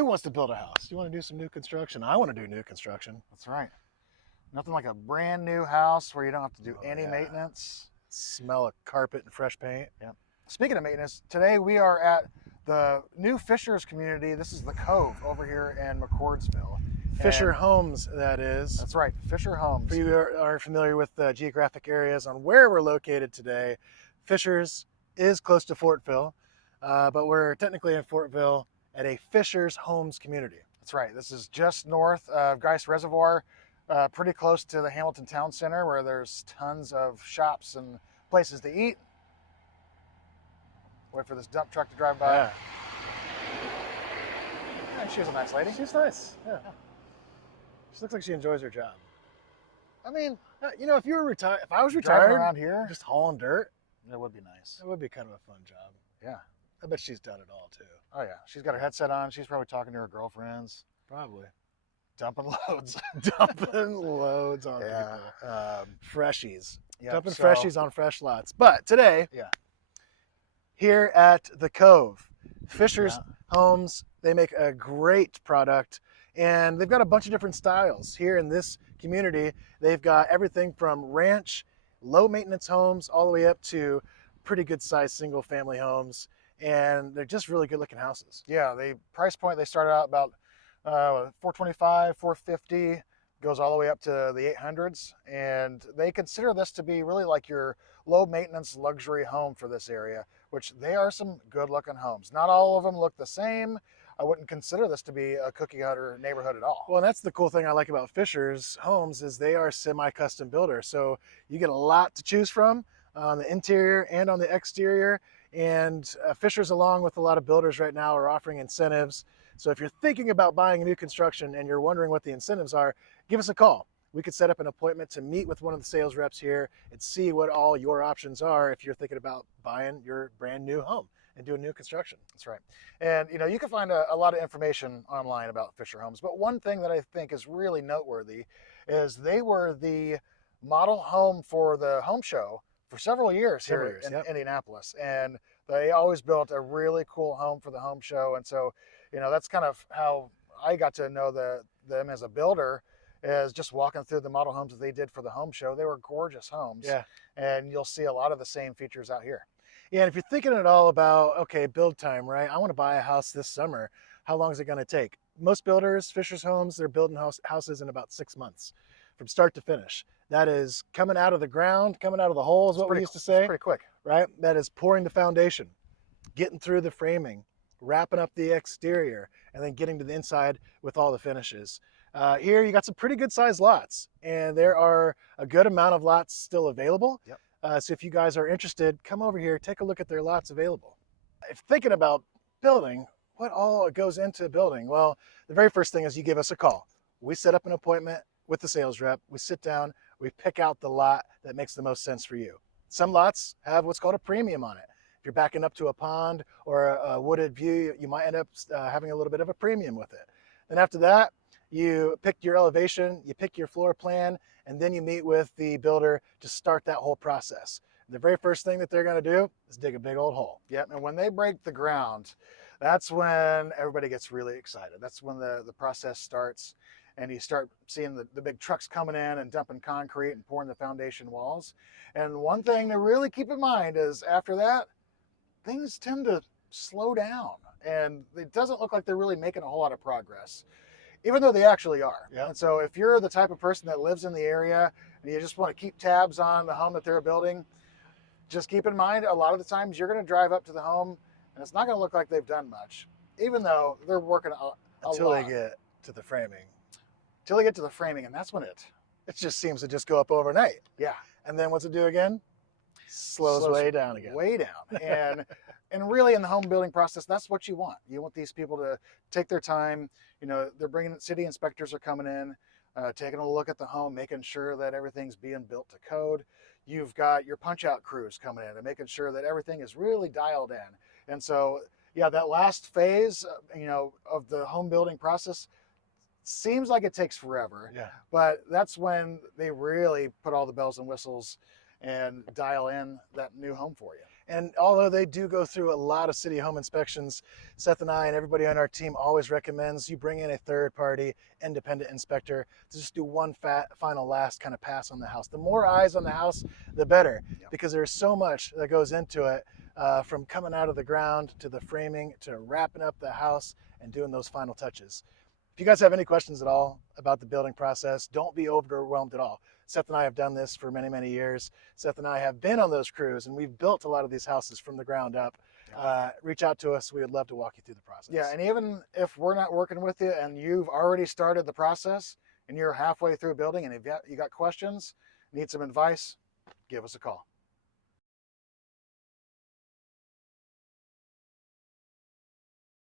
Who wants to build a house? You want to do some new construction? I want to do new construction. That's right. Nothing like a brand new house where you don't have to do any yeah. maintenance. Smell of carpet and fresh paint. Yep. Speaking of maintenance, today we are at the new Fisher's community. This is the Cove over here in McCordsville. Fischer Homes, that is. That's right, Fischer Homes. For you who are familiar with the geographic areas on where we're located today, Fisher's is close to Fortville, but we're technically in Fortville at a Fisher's Homes community. That's right. This is just north of Geist Reservoir, pretty close to the Hamilton Town Center, where there's tons of shops and places to eat. Wait for this dump truck to drive by. Yeah. Yeah, she's a nice lady. She's nice. Yeah. She looks like she enjoys her job. I mean, you know, if you were retired, if I was driving retired around here, just hauling dirt, it would be nice. that would be kind of a fun job. Yeah. I bet she's done it all too. Oh yeah. She's got her headset on. She's probably talking to her girlfriends, Probably. dumping loads. Dumping loads on Yeah. people. Freshies. Yep, Dumping so- freshies on fresh lots. But today, Yeah. here at the Cove, Fisher's Yeah. Homes, they make a great product, and they've got a bunch of different styles. Here in this community, they've got everything from ranch, low maintenance homes, all the way up to pretty good sized single family homes, and they're just really good looking houses. Yeah. The price point, they started out about $425, $450, goes all the way up to the 800s, and they consider this to be really like your low maintenance luxury home for this area, which they are some good looking homes. Not all of them look the same. I wouldn't consider this to be a cookie cutter neighborhood at all. Well, and that's the cool thing I like about Fisher's Homes is they are semi-custom builder. So you get a lot to choose from on the interior and on the exterior. And Fisher's, along with a lot of builders right now, are offering incentives. So if you're thinking about buying new construction and you're wondering what the incentives are, give us a call. We could set up an appointment to meet with one of the sales reps here and see what all your options are if you're thinking about buying your brand new home and doing new construction. That's right. And you know, you can find a lot of information online about Fisher Homes, but one thing that I think is really noteworthy is they were the model home for the home show for several years here in Indianapolis, and they always built a really cool home for the home show. And so, you know, that's kind of how I got to know them as a builder, is just walking through the model homes that they did for the home show. They were gorgeous homes. Yeah. And you'll see a lot of the same features out here. Yeah, and if you're thinking at all about, okay, build time, right? I want to buy a house this summer. How long is it going to take? Most builders, Fisher's Homes, they're building houses in about 6 months from start to finish. That is coming out of the ground, coming out of the hole is what we used to say. It's pretty quick. Right? That is pouring the foundation, getting through the framing, wrapping up the exterior, and then getting to the inside with all the finishes. Here you got some pretty good sized lots, and there are a good amount of lots still available. Yep. So if you guys are interested, come over here, take a look at their lots available. If thinking about building, what all goes into building? Well, the very first thing is you give us a call. We set up an appointment with the sales rep. We sit down, we pick out the lot that makes the most sense for you. Some lots have what's called a premium on it. If you're backing up to a pond or a wooded view, you might end up having a little bit of a premium with it. Then after that, you pick your elevation, you pick your floor plan, and then you meet with the builder to start that whole process. The very first thing that they're going to do is dig a big old hole. Yep, and when they break the ground, that's when everybody gets really excited. That's when the process starts, and you start seeing the big trucks coming in and dumping concrete and pouring the foundation walls. And one thing to really keep in mind is after that, things tend to slow down, and it doesn't look like they're really making a whole lot of progress, even though they actually are. Yeah. And so if you're the type of person that lives in the area and you just want to keep tabs on the home that they're building, just keep in mind a lot of the times you're going to drive up to the home and it's not going to look like they've done much, even though they're working Until they get to the framing. Until they get to the framing, and that's when it just seems to just go up overnight. Yeah. And then what's it do again? Slows way down again. Way down. And really in the home building process, that's what you want. You want these people to take their time. You know, they're bringing, city inspectors are coming in, taking a look at the home, making sure that everything's being built to code. You've got your punch out crews coming in and making sure that everything is really dialed in. And so, yeah, that last phase, you know, of the home building process seems like it takes forever. Yeah. But that's when they really put all the bells and whistles and dial in that new home for you. And although they do go through a lot of city home inspections, Seth and I and everybody on our team always recommends you bring in a third-party independent inspector to just do one final last kind of pass on the house. The more eyes on the house, the better, because there's so much that goes into it, from coming out of the ground to the framing to wrapping up the house and doing those final touches. If you guys have any questions at all about the building process, don't be overwhelmed at all. Seth and I have done this for many, many years. Seth and I have been on those crews, and we've built a lot of these houses from the ground up. Reach out to us. We would love to walk you through the process. Yeah, and even if we're not working with you and you've already started the process and you're halfway through building and you got questions, need some advice, give us a call.